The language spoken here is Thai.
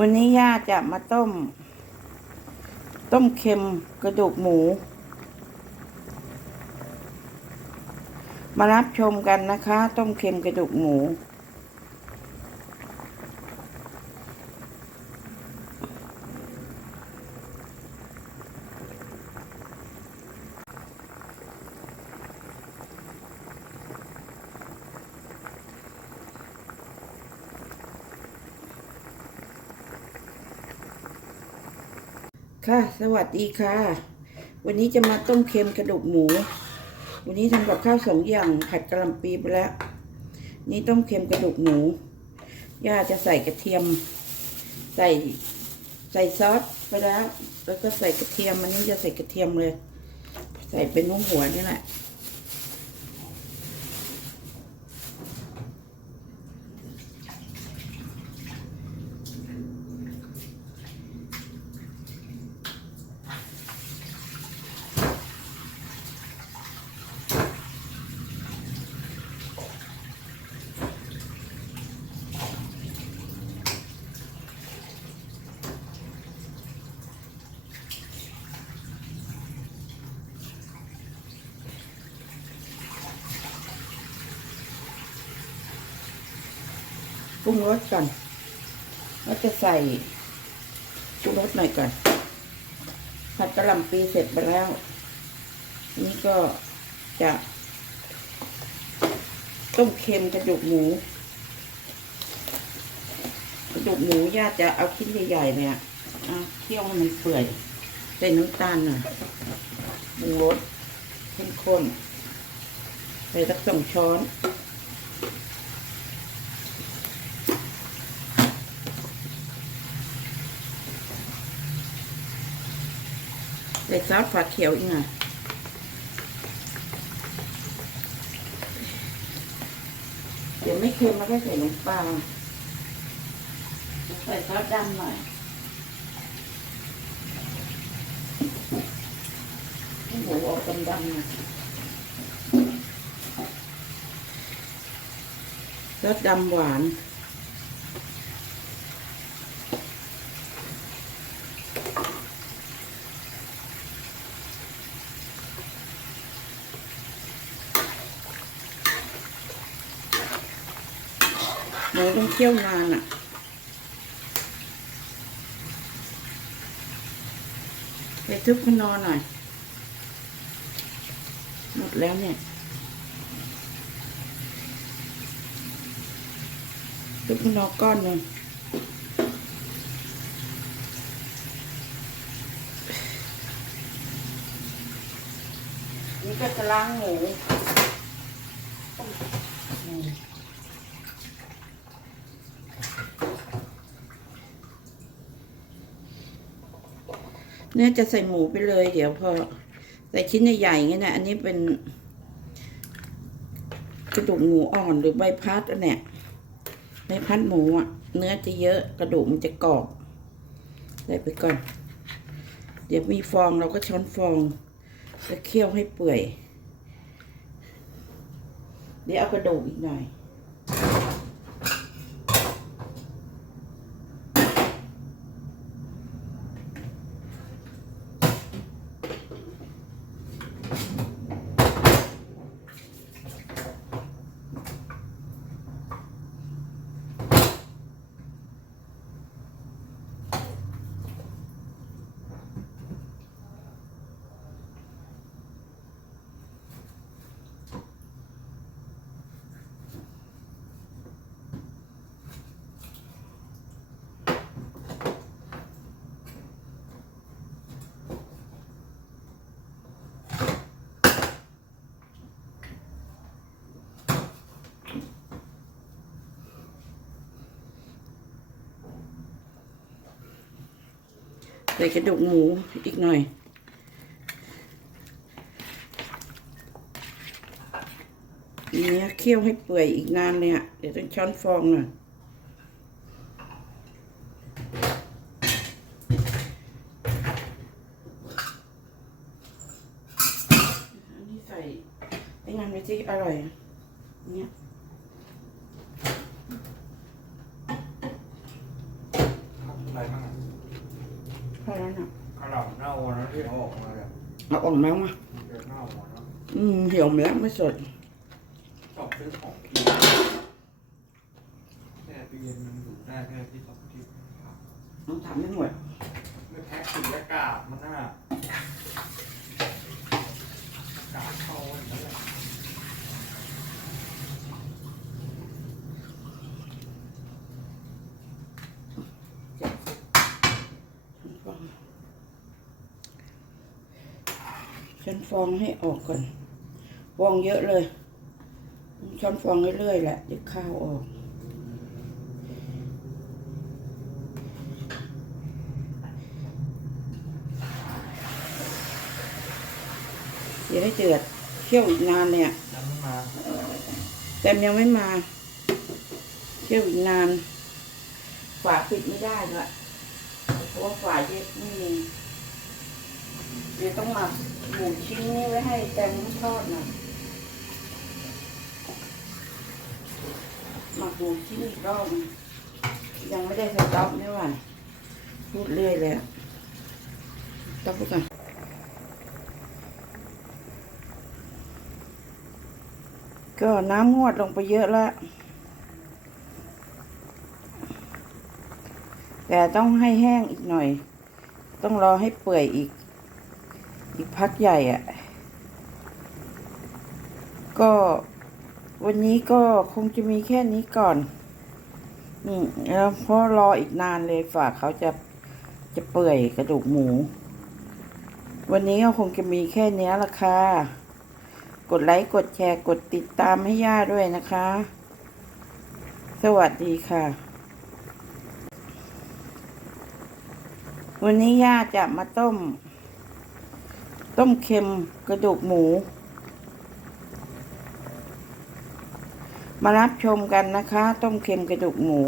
วันนี้ย่าจะมาต้ม ต้มเค็มกระดูกหมู มารับชมกันนะคะ ต้มเค็มกระดูกหมู ค่ะ สวัสดีค่ะ วันนี้จะมาต้มเค็มกระดูกหมู วันนี้ทำกับข้าวสองอย่างผัดกะหล่ำปีไปแล้ว นี่ต้มเค็มกระดูกหมู ย่าจะใส่กระเทียม ใส่ใส่ซอสไปแล้ว แล้วก็ใส่กระเทียม อันนี้จะใส่กระเทียมเลย ใส่เป็นหัวหัวนี่แหละ ปรุงรสก่อนแล้วจะใส่ชูรสหน่อยก่อน ผัดกระหล่ำปีเสร็จไปแล้ว นี่ก็จะต้มเค็มกระดูกหมู กระดูกหมูญาติจะเอาชิ้นใหญ่ๆเนี่ยเอาเคี่ยวให้มันเปื่อยใส่น้ำตาลหน่อยปรุงรสเข้มข้นใส่สักสองช้อน ใส่ซอสฝาเขียวอีกหน่อยเดี๋ยวไม่เค็มแล้วก็ใส่น้ำปลาใส่ซอสดำหน่อยให้หมูออกดำๆหน่อยซอสดำหวาน หมูต้องเคี่ยวนานอะ ไปทุบขนอนหน่อย หมดแล้วเนี่ย ทุบขนอก้อนหนึ่งนี่ก็จะล้างหมูอืม เนี่ยจะใส่หมูไปเลย เดี๋ยวพอใส่ชิ้นใหญ่ๆอย่างเงี้ยนะอันนี้เป็นกระดูกหมูอ่อนหรือใบพัดอันเนี้ยใบพัดหมูอะ เนื้อจะเยอะกระดูกมันจะกรอบใส่ไปก่อน เดี๋ยวมีฟองเราก็ช้อนฟองแล้วเคี่ยวให้เปื่อย เดี๋ยวเอากระดูกอีกหน่อย ใส่กระดูกหมูอีกหน่อยอันนี้เคี่ยวให้เปื่อยอีกนานเลยอะเดี๋ยวต้องช้อนฟองหน่อยอันนี้ใส่ไอ้งานไปที่อร่อยเนี่ย อ แล้วนะ ก ระหล่ำเน่าวันนั้นที่เอาออกมาเนี่ยเอาออกมามามันจะเน่าหมดแล้วอืมเหี่ยวหมดแล้วไม่สด ชอบซื้อของกินแช่ตู้เย็นมันอยู่ได้แค่ที่สองที่ครับต้องทำให้หมดไม่แพ็คสีอากาศมันน่ะอากาศเข้าอย่างนั้นแหละ ฉันฟองให้ออกก่อน ฟองเยอะเลย ช้อนฟองเรื่อยๆแหละเดี๋ยวข้าวออก เดี๋ยวให้เดือดเคี่ยวอีกนานเนี่ยยังไม่มาแต่ยังไม่มา เคี่ยวอีกนาน ฝาปิดไม่ได้ด้วยเพราะว่าฝาเย็บไม่มี เดี๋ยวต้องหมักหมูชิ้นนี้ไว้ให้แตงทอดน่อยหมักหมูชิ้นอีกรอบยังไม่ได้สต๊อกนี่หว่าพูดเรื่อยเลยอะสต๊อกไปก่อนก็น้ำงวดลงไปเยอะแล้ว แต่ต้องให้แห้งอีกหน่อย ต้องรอให้เปื่อยอีก อีกพักใหญ่อะ่ะ ก็วันนี้ก็คงจะมีแค่นี้ก่อนอืมแล้วเพราะรออีกนานเลยฝากเขาจะจะเปื่อยกระดูกหมู วันนี้ก็คงจะมีแค่นี้ละค่ะ กดไลค์ กดแชร์ กดติดตามให้ย่าด้วยนะคะ สวัสดีค่ะ วันนี้ย่าจะมาต้ม ต้มเค็มกระดูกหมู มารับชมกันนะคะ ต้มเค็มกระดูกหมู